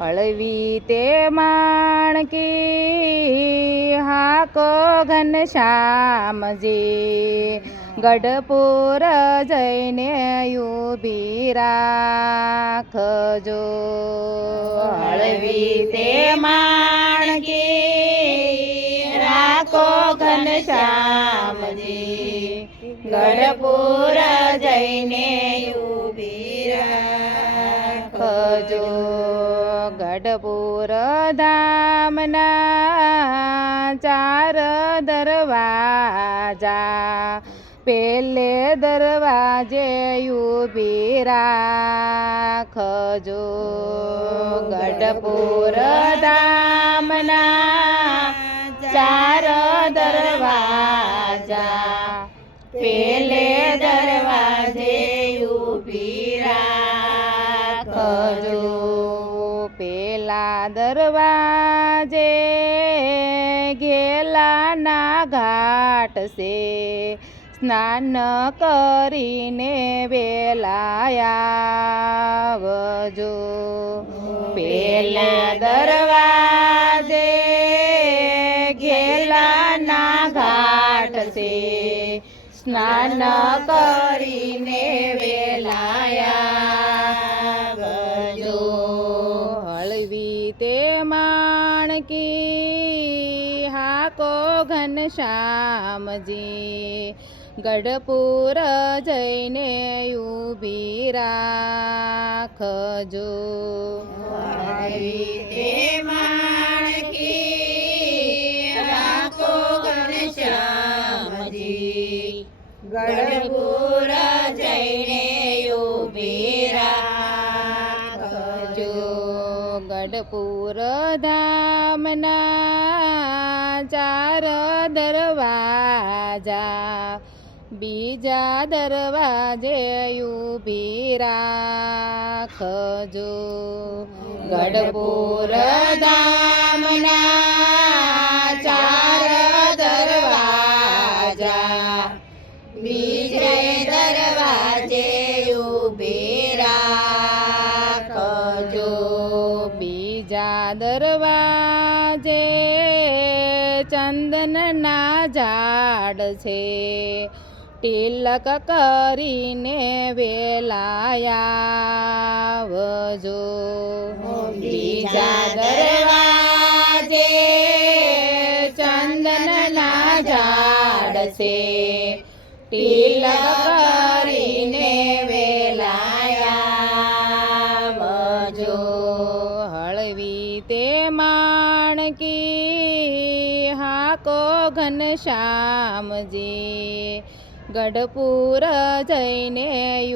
હળવી તે માણકી હાકો ઘનશ્યામજી ગઢપુર જઈને ઊભી રાખજો. હળવી તે માણકી હાકો ઘનશ્યામજી ગઢપુર જઈને ઊભી રાખજો. ગઢપુર ધામના ચાર દરવાજા પેલે દરવાજે ઊભી રાખજો. ગઢપુર ધામના ચાર દરવાજા પેલે દરવાજે ઊભી રાખજો. પેલા દરવાજે ઘેલાના ઘાટ છે સ્નાન કરીને વેલા આવજો. પેલા દરવાજે ઘેલાના ઘાટ છે સ્નાન કરીને વેલા આવજો. હળવી તે માણકી હાકો ઘનશ્યામજી ગઢપુર જઈને ઊભી રાખજો. હળવી તે માણકી હાકો ઘનશ્યામજી ગઢપુર જઈને ઊભી રાખજો. ગઢપુર ધામના ચાર દરવાજા બીજા દરવાજે ઊભી રાખજો. ગઢપુર ધામના ચાર દરવાજા બીજે દરવાજે ઊભી રાખજો. બીજા દરવાજે ચંદનના ઝાડ છે તિલક કરીને વેલા આવજો. બીજા દરવાજે ચંદનના ઝાડ છે તિલક કરીને વેલા આવજો. હળવી તે માણકી હાકો ઘનશ્યામજી ગઢપુર જઈને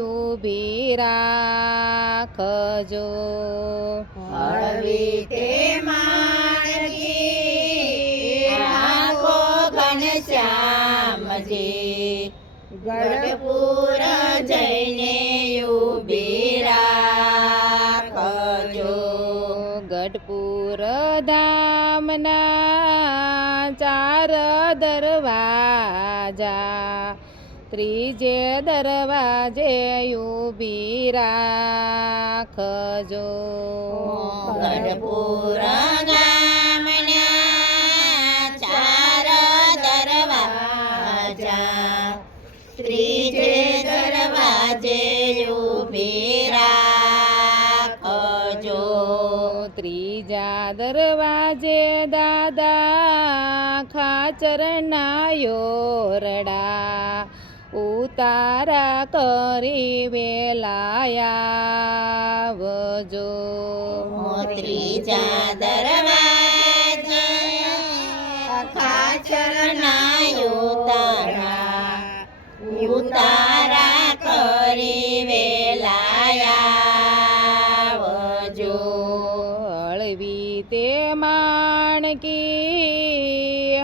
ઊભી રાખજો. હળવી તે માણકી હાકો ઘનશ્યામજી ગઢપુર જઈને ઊભી રાખજો. ગઢપુર ધામના ચાર દરવાજા ત્રીજે દરવાજે ઊભી રાખજો. ગઢપુર ગામના ચાર દરવાજા ત્રીજે દરવાજે ઊભી રાખજો. ત્રીજા દરવાજે દાદા ખાચરના યોરડા ઉતારા કરી વેલા આવજો. ત્રીજા દરવાજે ખાચરના ઉતારા કરી વેલા આવજો. હળવી તે માણકી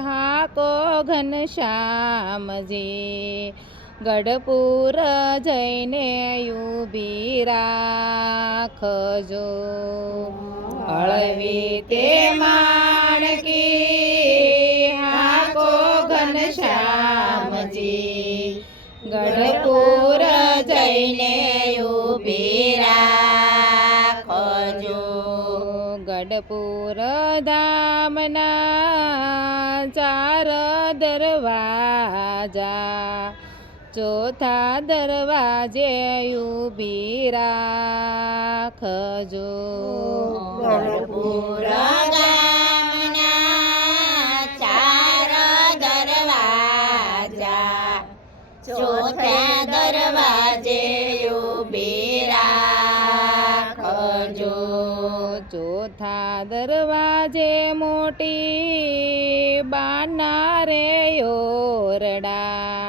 હાકો ઘનશ્યામજી ગઢપુર જઈને ઊભી રાખજો. હળવી તે માણકી હાકો ઘનશ્યામજી ગઢપુર જઈને ઊભી રાખજો. ગઢપુર ધામના 4 દરવાજા, ચોથા દરવાજે ઊભી રાખજો. ગઢપુર ગામના 4 દરવાજા, ચોથા દરવાજે ઊભી રાખજો. ચોથા દરવાજે મોટી બાના રે ઓરડા,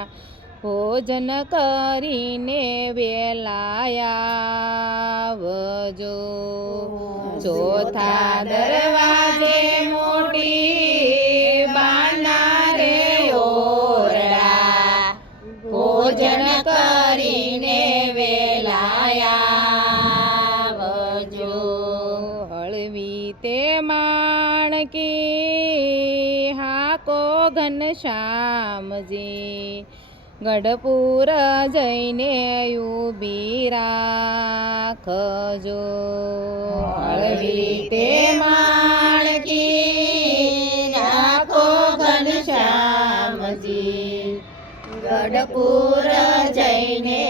ભોજન કરીને વેલાયાવજો. ચોથા દરવાજે મોટી બાના રે ઓરડા, ભોજન કરીને વેલાયાવજો. હળવી તે માણકી હાકો ઘનશ્યામજી, ગઢપુર જઈને ઊભી રાખજો. હળવી તે માણકી રાખો ઘનશ્યામજી, ગઢપુર જઈને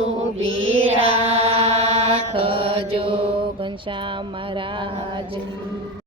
ઊભી રાખજો. ઘનશ્યામ મહારાજ.